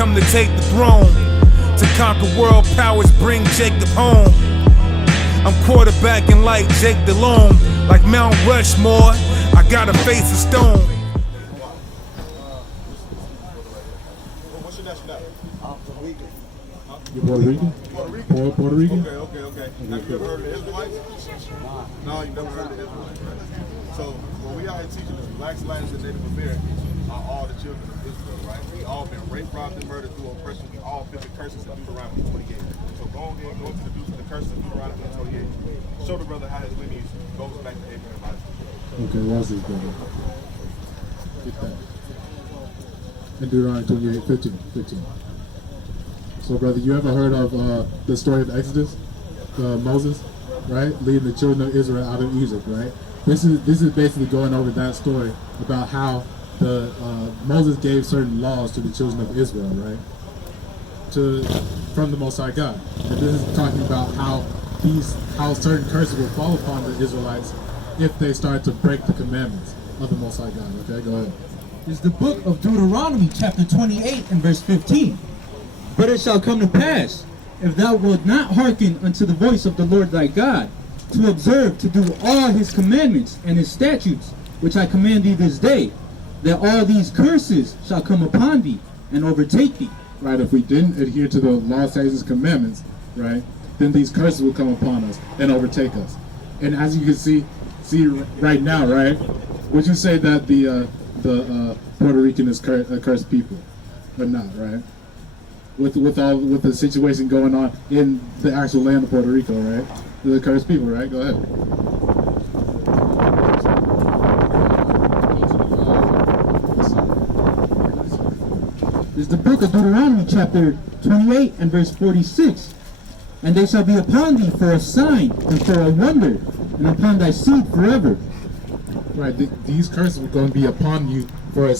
come to take the throne. To conquer world powers, bring Jacob home. I'm quarterbacking like Jake DeLone. Like Mount Rushmore, I got a face of stone. What's your nationality? Puerto Rican. Huh? You're Puerto Rican? Puerto Rican? Puerto Rican? Okay. Have you ever heard of the Israelites? No, you've never heard of the Israelites, right? So, when we out here teaching the Blacks, Latins, and Native Americans are all the children of Israel, right? We all been raped, robbed, and murdered through oppression. We all feel the curses in Deuteronomy 28. So go ahead, go into the curses of Deuteronomy 28. Show the brother how his lineage goes back to Abraham, Isaac. Okay, watch this, brother. Get that. In Deuteronomy 28, 15. So, brother, you ever heard of the story of Exodus? Moses, right? Leading the children of Israel out of Egypt, right? This is basically going over that story about how Moses gave certain laws to the children of Israel, right? From the Most High God. And this is talking about how certain curses will fall upon the Israelites if they start to break the commandments of the Most High God. Okay, go ahead. Is the book of Deuteronomy chapter 28 and verse 15. But it shall come to pass, if thou wilt not hearken unto the voice of the Lord thy God, to observe to do all his commandments and his statutes, which I command thee this day, that all these curses shall come upon thee and overtake thee. Right, if we didn't adhere to the law, statutes, and commandments, right, then these curses will come upon us and overtake us. And as you can see right now, right, would you say that the Puerto Rican is a cursed people, or not, right? With the situation going on in the actual land of Puerto Rico, right? They're the cursed people, right? Go ahead. Is the book of Deuteronomy chapter 28 and verse 46. And they shall be upon thee for a sign and for a wonder, and upon thy seed forever. Right, these curses are going to be upon you for a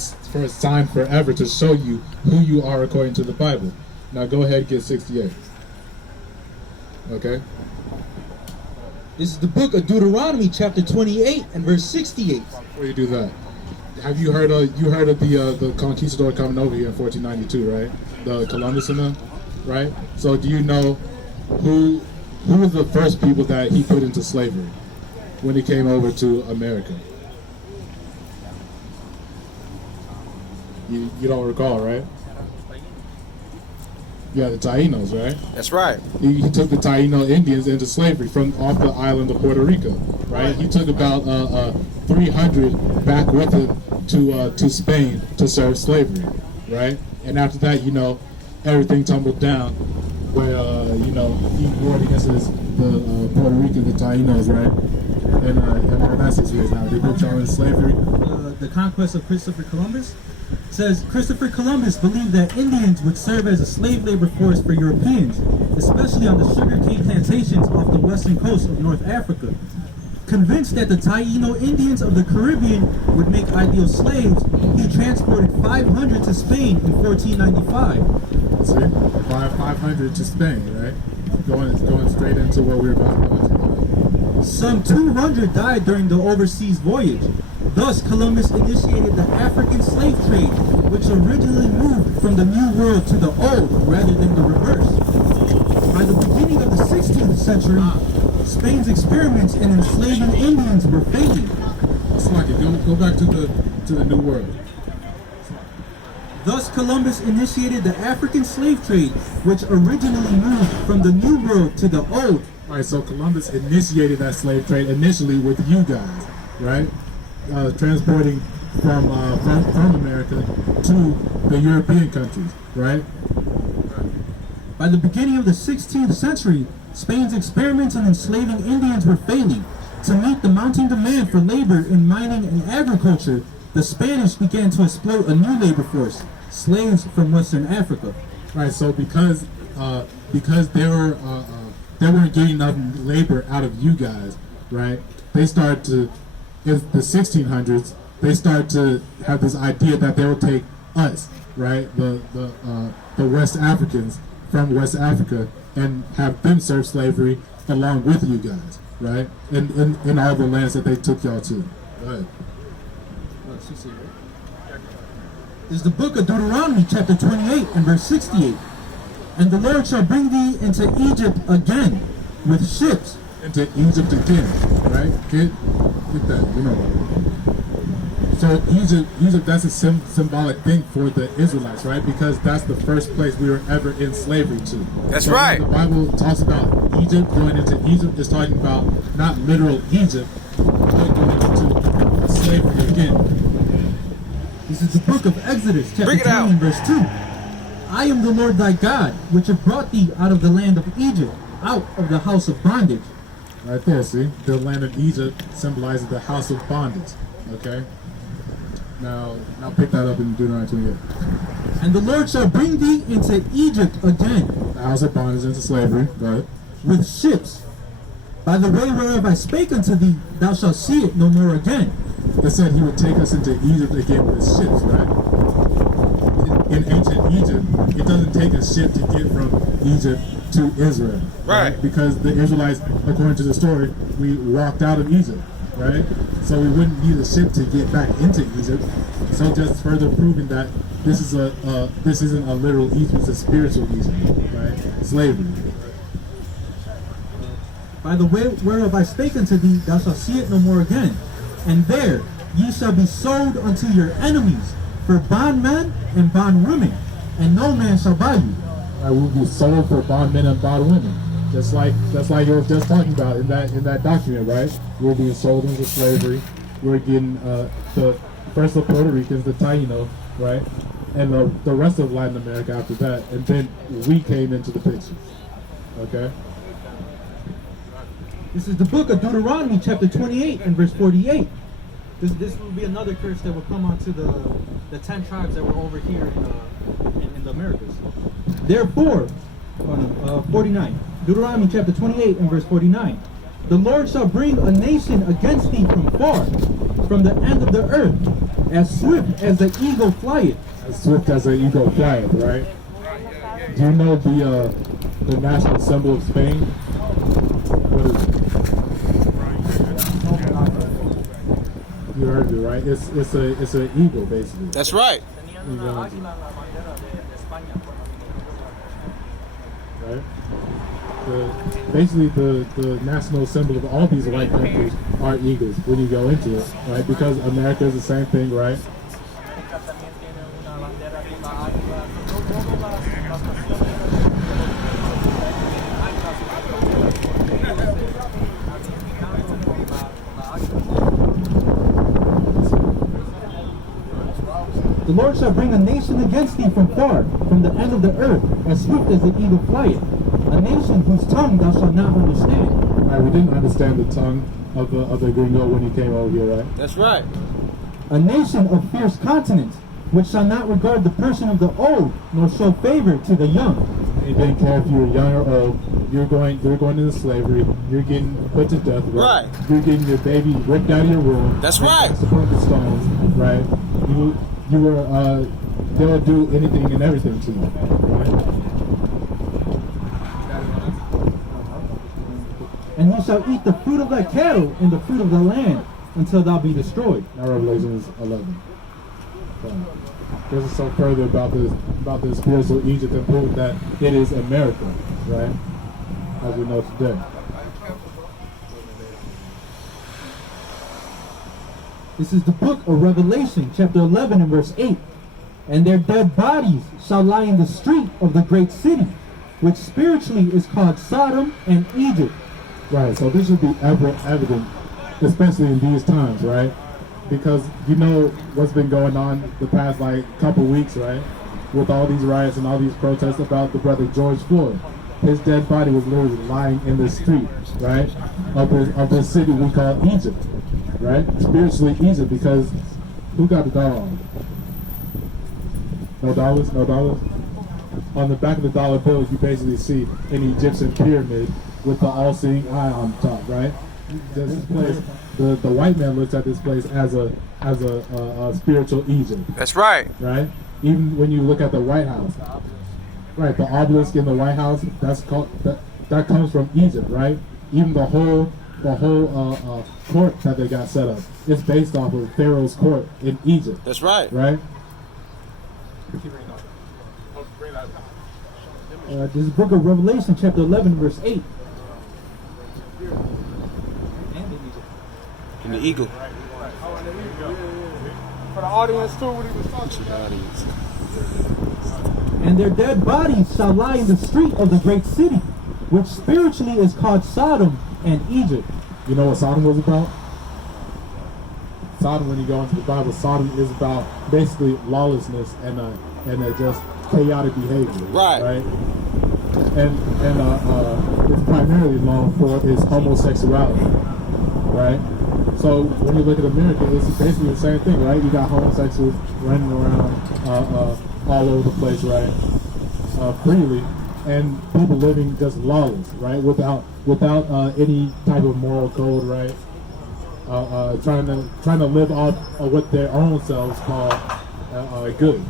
sign forever to show you who you are according to the Bible. Now go ahead and get 68. Okay? This is the book of Deuteronomy chapter 28 and verse 68. Before you do that, have you heard of the conquistador coming over here in 1492, right? The Columbus and them, right? So do you know who was the first people that he put into slavery when he came over to America? You don't recall, right? Yeah, the Taínos, right? That's right. He took the Taíno Indians into slavery from off the island of Puerto Rico, right? He took about 300 back with him to Spain to serve slavery, right? And after that, everything tumbled down, where he warred against the Puerto Rican, the Taínos, right? And that's 6 years now. They put y'all in slavery. The conquest of Christopher Columbus says Christopher Columbus believed that Indians would serve as a slave labor force for Europeans, especially on the sugarcane plantations off the western coast of North Africa. Convinced that the Taíno Indians of the Caribbean would make ideal slaves, he transported 500 to Spain in 1495. See? 500 to Spain, right? Going straight into what we were about to go into. Some 200 died during the overseas voyage. Thus, Columbus initiated the African slave trade, which originally moved from the New World to the Old rather than the reverse. By the beginning of the 16th century, Spain's experiments in enslaving Indians were failing. Go back to the New World. Thus, Columbus initiated the African slave trade, which originally moved from the New World to the Old. All right, so Columbus initiated that slave trade initially with you guys, right? Transporting from America to the European countries, right? By the beginning of the 16th century, Spain's experiments in enslaving Indians were failing. To meet the mounting demand for labor in mining and agriculture, the Spanish began to exploit a new labor force, slaves from Western Africa. Right. So because they weren't getting enough labor out of you guys, right? They started to, in the 1600s, they started to have this idea that they would take us, right, the West Africans from West Africa, and have them serve slavery along with you guys, right? In all the lands that they took y'all to. Go ahead. is the book of Deuteronomy chapter 28 and verse 68. And the Lord shall bring thee into Egypt again with ships. Into Egypt again, right? Get that, you know what I mean. So Egypt, that's a symbolic thing for the Israelites, right? Because that's the first place we were ever in slavery to. That's so right. When the Bible talks about Egypt, going into Egypt, it's talking about not literal Egypt, but going into slavery again. This is the book of Exodus, chapter Bring it 20 out. and verse 2. I am the Lord thy God, which have brought thee out of the land of Egypt, out of the house of bondage. Right there, see? The land of Egypt symbolizes the house of bondage, okay? Now pick that up in Deuteronomy 28. And the Lord shall bring thee into Egypt again The house of bondage into slavery, right? with ships. By the way whereof I spake unto thee, thou shalt see it no more again. It said he would take us into Egypt again with his ships, right? In ancient Egypt, it doesn't take a ship to get from Egypt to Israel. Right. Because the Israelites, according to the story, we walked out of Egypt, right? So we wouldn't need a ship to get back into Egypt. So just further proving that this isn't a literal Egypt, it's a spiritual Egypt, right? Slavery. By the way whereof I spake unto thee, thou shalt see it no more again. And there ye shall be sold unto your enemies for bondmen and bondwomen, and no man shall buy you. Right, we'll be sold for bondmen and bondwomen. Just like it was just talking about in that document, right? We're being sold into slavery. We're getting first the Puerto Ricans, the Taino, right? And the rest of Latin America after that. And then we came into the picture. Okay? This is the book of Deuteronomy chapter 28 and verse 48. This will be another curse that will come onto the 10 tribes that were over here in the Americas. Therefore, 49. Deuteronomy chapter 28 and verse 49. The Lord shall bring a nation against thee from far, from the end of the earth, as swift as the eagle flieth. As swift as an eagle flieth, right? Do you know the national symbol of Spain? What is it? You heard it, right? It's an eagle, basically. That's right. You know, right? Basically, the national symbol of all these white countries are eagles when you go into it, right? Because America is the same thing, right? The Lord shall bring a nation against thee from far, from the end of the earth, as swift as the eagle flieth. A nation whose tongue thou shalt not understand. All right, we didn't understand the tongue of the gringo when he came over here, right? That's right. A nation of fierce countenance, which shall not regard the person of the old, nor show favor to the young. It didn't care if you were young or old. You're going into slavery. You're getting put to death. Right? You're getting your baby ripped out of your womb. That's right. Supporting the stones, right? You were they'll do anything and everything to you, right? And ye shall eat the fruit of thy cattle and the fruit of the land until thou be destroyed. Now Revelations 11. This is so further about this spiritual Egypt and prove that it is America, right? As we know today. This is the book of Revelation, chapter 11 and verse 8. And their dead bodies shall lie in the street of the great city, which spiritually is called Sodom and Egypt. Right, so this should be evident, especially in these times, right? Because you know what's been going on the past couple weeks, right? With all these riots and all these protests about the brother George Floyd. His dead body was literally lying in the street, right? Of this city we call Egypt, right? Spiritually Egypt, because who got the dollar on? No dollars? No dollars? On the back of the dollar bills, you basically see an Egyptian pyramid with the all-seeing eye on top, right? This place, the white man looks at this place as a spiritual Egypt. That's right. Right? Even when you look at the White House, right? The obelisk in the White House, that comes from Egypt, right? Even the whole court that they got set up is based off of Pharaoh's court in Egypt. That's right. Right? This is the book of Revelation, chapter 11, verse 8. And the eagle. For the audience too, what he was talking about. And their dead bodies shall lie in the street of the great city, which spiritually is called Sodom and Egypt. You know what Sodom was about? Sodom, when you go into the Bible, Sodom is about basically lawlessness and just chaotic behavior. Right. And it's primarily known for its homosexuality. Right? So when you look at America, it's basically the same thing, right? You got homosexuals running around all over the place, right? Freely, and people living just lawless, right? Without any type of moral code, right? Trying to live off of what their own selves call good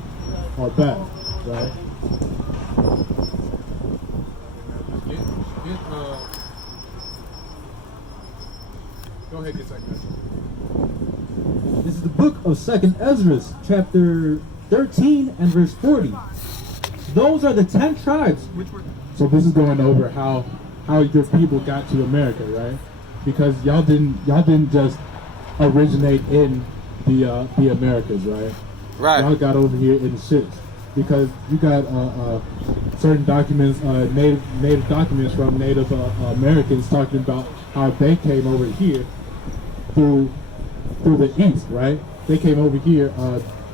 or bad, right? Go ahead, get second. This is the book of 2nd Ezra, chapter 13 and verse 40. Those are the 10 tribes. So this is going over how your people got to America, right? Because y'all didn't just originate in the Americas, right? Right. Y'all got over here in ships because you got certain documents, native documents from Native Americans talking about how they came over here through the east, right? They came over here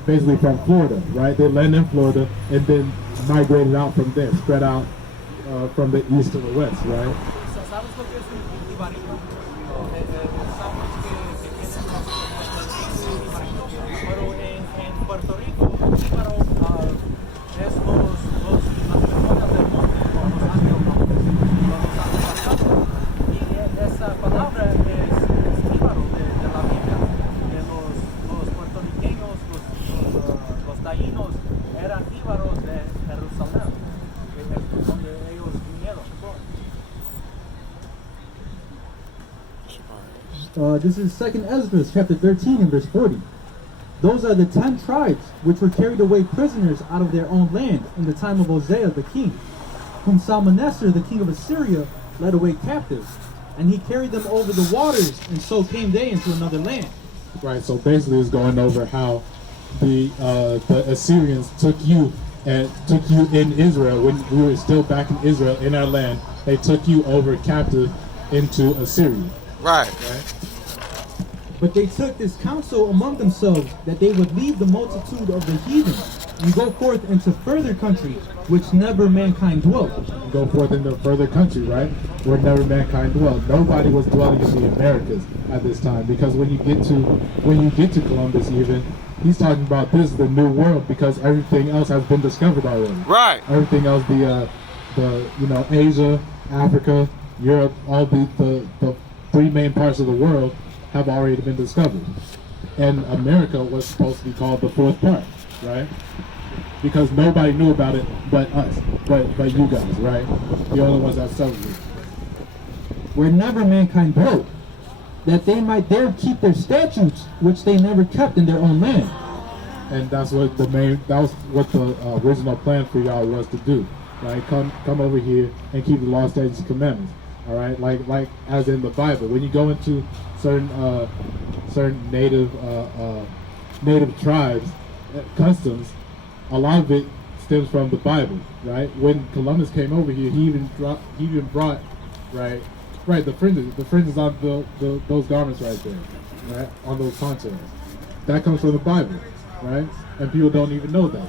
basically from Florida, right? They landed in Florida and then migrated out from there, spread out from the east to the west, right? ¿Sabes lo que es un ibarito? Pero en Puerto Rico, un íbaro es los personas del monte, los antepasados. Y esa palabra es íbaro de la Biblia. Los puertorriqueños, los taínos, eran íbaros de Jerusalén, donde ellos vinieron. This is 2nd Ezra, chapter 13 and verse 40. Those are the 10 tribes which were carried away prisoners out of their own land in the time of Hosea the king, whom Salmanassar the king of Assyria led away captives. And he carried them over the waters, and so came they into another land. Right. So basically, it's going over how the Assyrians took you in Israel when we were still back in Israel in our land. They took you over captive into Assyria. Right. But they took this counsel among themselves that they would leave the multitude of the heathen and go forth into further country which never mankind dwelt. And go forth into further country, right? Where never mankind dwelt. Nobody was dwelling in the Americas at this time, because when you get to Columbus, even he's talking about this the new world, because everything else has been discovered already. Right. Everything else, the Asia, Africa, Europe, all the three main parts of the world have already been discovered. And America was supposed to be called the fourth part, right? Because nobody knew about it but us, but you guys, right? The only ones that settled it. Where never mankind dwelt, that they might there keep their statutes which they never kept in their own land. And that was what the original plan for y'all was to do, right? Come over here and keep the law, statutes, and commandments. All right, like as in the Bible, when you go into certain native tribes customs, a lot of it stems from the Bible, right? When Columbus came over here, he even brought the fringes on those garments right there, right, on those ponchos. That comes from the Bible, right? And people don't even know that,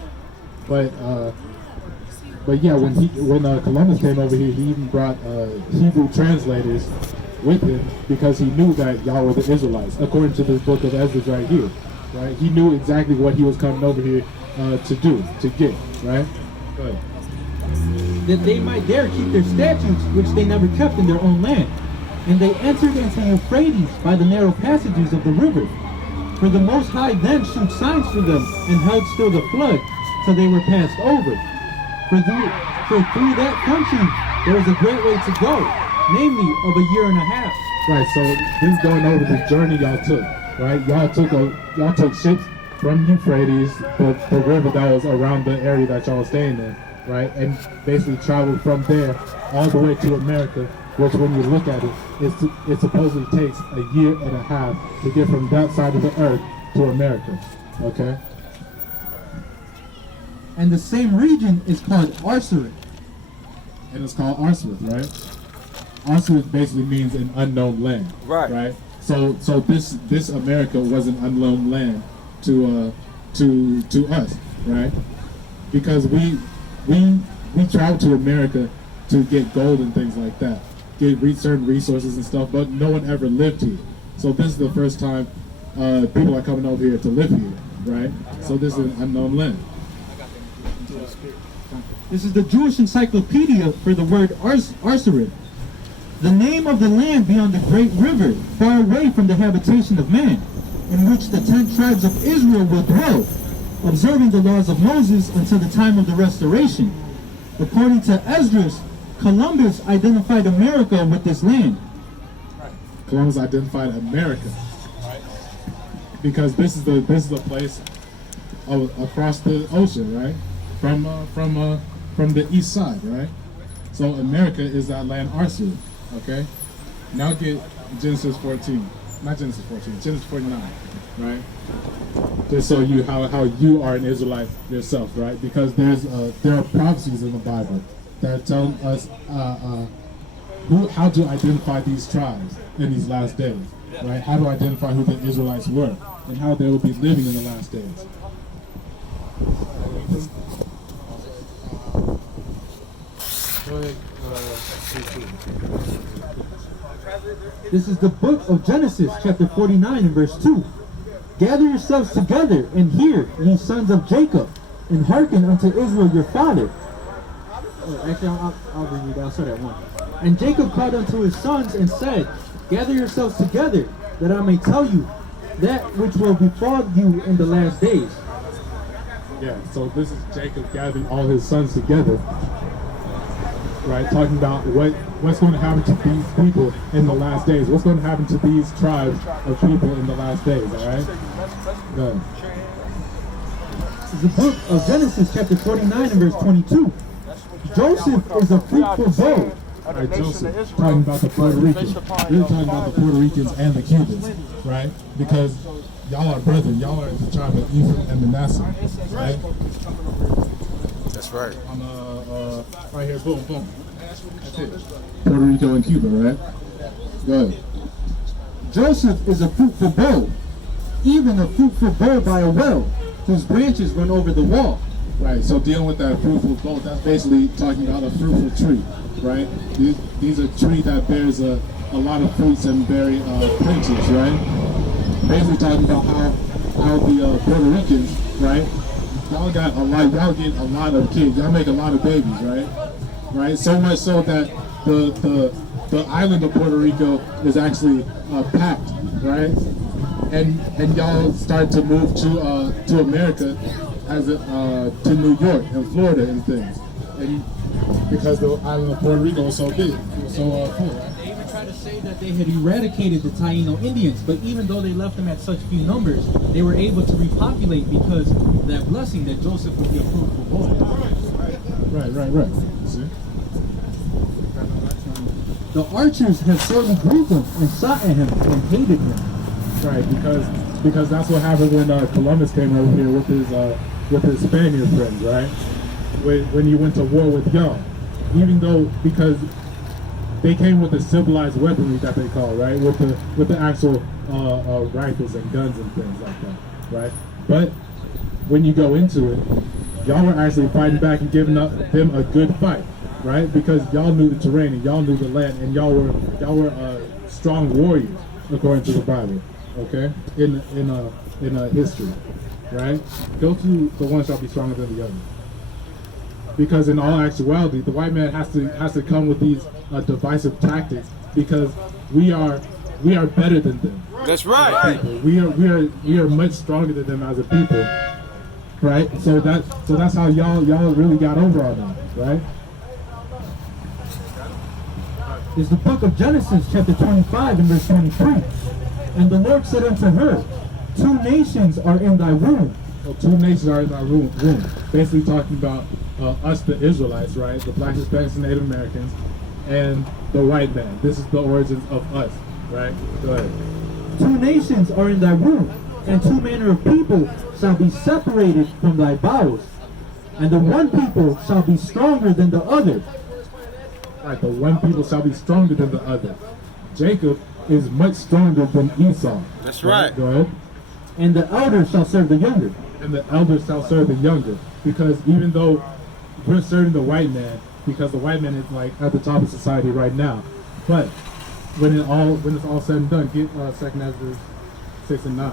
But yeah, when Columbus came over here, he even brought Hebrew translators with him, because he knew that y'all were the Israelites, according to this book of Ezra right here, right? He knew exactly what he was coming over here to get, right? Go ahead. That they might there keep their statutes which they never kept in their own land. And they entered into Euphrates by the narrow passages of the river. For the Most High then shewed signs for them, and held still the flood, till they were passed over. For through that country there was a great way to go, namely of a year and a half. Right. So this is going over the journey y'all took, right? Y'all took ships Euphrates, the river that was around the area that y'all was staying in, right? And basically traveled from there all the way to America, which when you look at it, it supposedly takes a year and a half to get from that side of the earth to America, okay? And the same region is called Arsarit. And it's called Arsareth, right? Arsareth basically means an unknown land, right? So this America was an unknown land to us, right? Because we traveled to America to get gold and things like that, get certain resources and stuff, but no one ever lived here. So this is the first time people are coming over here to live here, right? So this is an unknown land. This is the Jewish encyclopedia for the word Arsarit. The name of the land beyond the great river, far away from the habitation of man, in which the 10 tribes of Israel will dwell, observing the laws of Moses until the time of the restoration. According to Esdras, Columbus identified America with this land. Columbus identified America, because this is the place across the ocean, right? From the east side, right? So America is that land Arsarit, okay? Now get Genesis 14, not Genesis 14, Genesis 49, right? Just so you how you are an Israelite yourself, right? Because there are prophecies in the Bible that tell us how to identify these tribes in these last days, right? How to identify who the Israelites were and how they will be living in the last days. This is the book of Genesis, chapter 49 and verse 2. Gather yourselves together and hear, ye sons of Jacob, and hearken unto Israel your father. Actually, I'll read it. I'll start at 1. And Jacob called unto his sons and said, gather yourselves together, that I may tell you that which will befall you in the last days. Yeah, so this is Jacob gathering all his sons together, right? Talking about what's going to happen to these people in the last days. What's going to happen to these tribes of people in the last days, all right? Go ahead. This is the book of Genesis, chapter 49 and verse 22. Joseph is a fruitful bow. All right, Joseph, talking about the Puerto Ricans. We're talking about the Puerto Ricans and the Cubans, right? Because y'all are brethren. Y'all are the tribe of Ephraim and Manasseh, right? That's right. On right here, boom, boom. That's it. Puerto Rico and Cuba, right? Go ahead. Joseph is a fruitful bow, even a fruitful bow by a well, whose branches run over the wall. Right, so dealing with that fruitful bow, that's basically talking about a fruitful tree, right? These are trees that bears a lot of fruits and very plenteous, right? Basically talking about how the Puerto Ricans, right? Y'all get a lot of kids. Y'all make a lot of babies, right? Right. So much so that the island of Puerto Rico is actually packed, right? And y'all start to move to America to New York and Florida and things, and because the island of Puerto Rico was so big, it was so full, right? They even tried to say that they had eradicated the Taino Indians, but even though they left them at such few numbers, they were able to repopulate because of that blessing that Joseph would be a fruitful boy. Right. See? The archers have sorely grieved him and shot at him and hated him. Right, because that's what happened when Columbus came over here with his Spaniard friends, right? When he went to war with y'all, because they came with the civilized weaponry that they call, right, with the actual rifles and guns and things like that, right? But when you go into it, y'all were actually fighting back and giving them a good fight, right? Because y'all knew the terrain and y'all knew the land and y'all were strong warriors according to the Bible, okay? In history, right? Go to the one shall be stronger than the other. Because in all actuality, the white man has to come with these divisive tactics because we are better than them. That's right. We are much stronger than them as a people, right? So that's how y'all really got over on them, right? Is the book of Genesis, chapter 25 and verse 23. And the Lord said unto her, 2 nations are in thy womb. Well, 2 nations are in our womb. Basically talking about us, the Israelites, right? The Black, Hispanics, and Native Americans, and the white man. This is the origins of us, right? Go ahead. 2 nations are in thy womb, and 2 manner of people shall be separated from thy bowels. And the one people shall be stronger than the other. Right, the one people shall be stronger than the other. Jacob is much stronger than Esau. That's right. Go ahead. And the elder shall serve the younger. And the elder shall serve the younger. Because even though we're serving the white man, because the white man is like at the top of society right now, but when it's all said and done, get 2nd Ezra 6 and 9.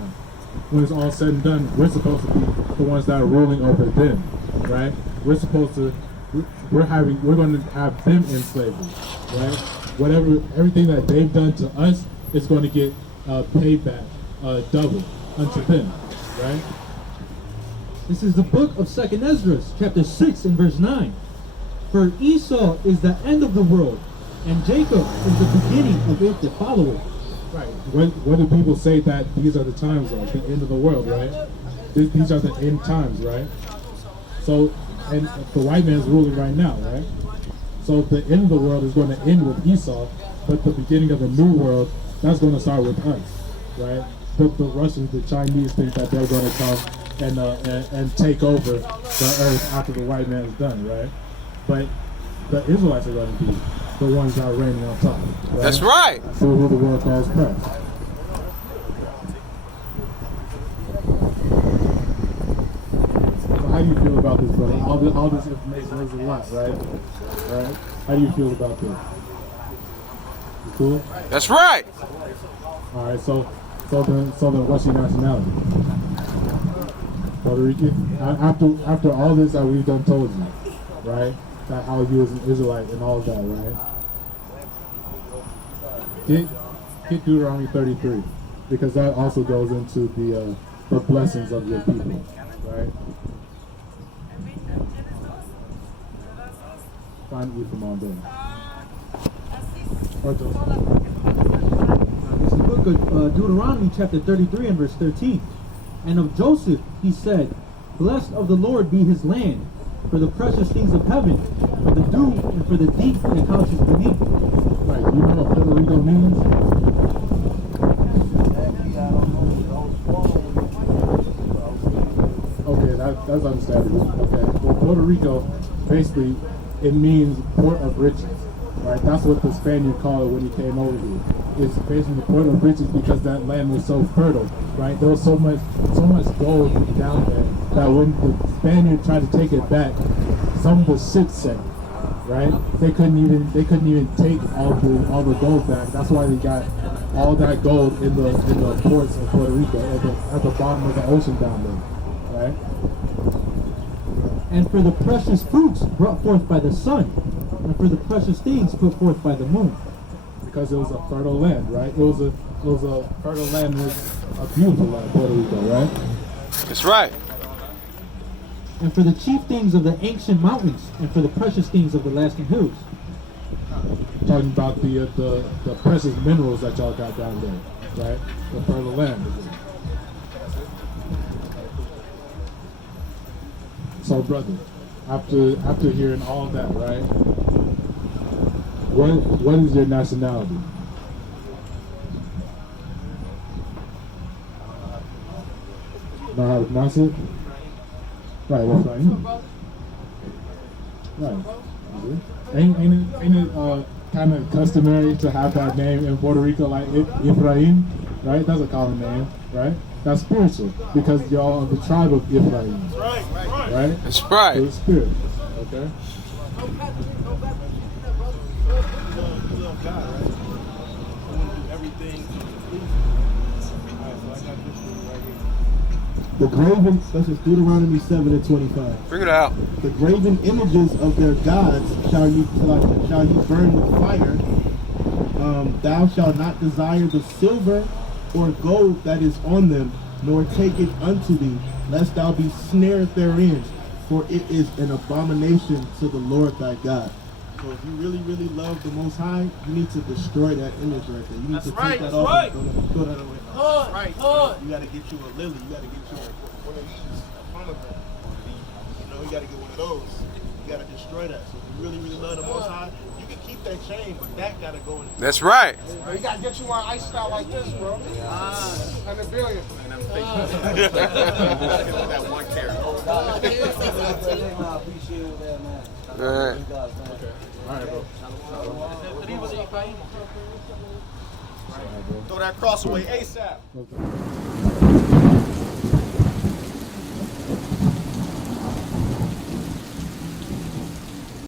When it's all said and done, we're supposed to be the ones that are ruling over them, right? We're supposed to, we're going to have them in slavery, right? Everything that they've done to us is going to get paid back double unto them, right? This is the book of 2nd Ezra, chapter 6 and verse 9. For Esau is the end of the world, and Jacob is the beginning of it that followeth. Right. What do people say that these are the times of the end of the world, right? These are the end times, right? So, and the white man's ruling right now, right? So the end of the world is going to end with Esau, but the beginning of the new world, that's going to start with us, right? The Russians, the Chinese think that they're going to come and take over the earth after the white man's done, right? But the Israelites are going to be the ones that are reigning on top. Right? That's right. Through who the world calls Christ. So how do you feel about this, brother? All this information is a lot, right? Right? How do you feel about this? You cool? That's right. All right. So then, what's your nationality? Puerto Rican. After all this that we've done told you, right? That how you as an Israelite and all of that, right? Get Deuteronomy 33, because that also goes into the blessings of your people, right? Find you from on there. Or Joseph. This is the book of Deuteronomy chapter 33 and verse 13. And of Joseph he said, Blessed of the Lord be his land, for the precious things of heaven, for the dew and for the deep that couches beneath. Right, you know what Puerto Rico means? Okay, that's understandable. Okay, well, Puerto Rico, basically, it means port of riches, right? That's what the Spaniard called it when he came over here. It's basically the port of riches because that land was so fertile, right? There was so much gold down there that when the Spaniard tried to take it back, some of the ships sank, right? They couldn't even take all the gold back. That's why they got all that gold in the ports of Puerto Rico at the bottom of the ocean down there, right? And for the precious fruits brought forth by the sun, and for the precious things put forth by the moon. Because it was a fertile land, right? It was a fertile land, with a beautiful land, Puerto Rico, right? That's right. And for the chief things of the ancient mountains, and for the precious things of the lasting hills. Talking about the precious minerals that y'all got down there, right? The fertile land. So, brother, after hearing all that, right? What is your nationality? Know how to pronounce it? Right, what's my name? Right. Ain't it kind of customary to have that name in Puerto Rico, like Ibrahim, right? That's a common name, right? That's spiritual because y'all are the tribe of Ibrahim, right? That's right. So it's spirit, okay? The graven, this is Deuteronomy 7 and 25. Bring it out. The graven images of their gods shall you burn with fire. Thou shalt not desire the silver or gold that is on them, nor take it unto thee, lest thou be snared therein, for it is an abomination to the Lord thy God. So if you really, really love the Most High, you need to destroy that image right there. You need to take that off and throw that away. That's right. You got to get you a lily. You got to get you one of these, a pomegranate. You know, you got to get one of those. You got to destroy that. So if you really, really love the Most High, you can keep that chain, but that got to go in. That's right. You gotta get you one ice style like this, bro. And a billion. That one carrot. Alright. Alright, bro. Throw that cross away ASAP.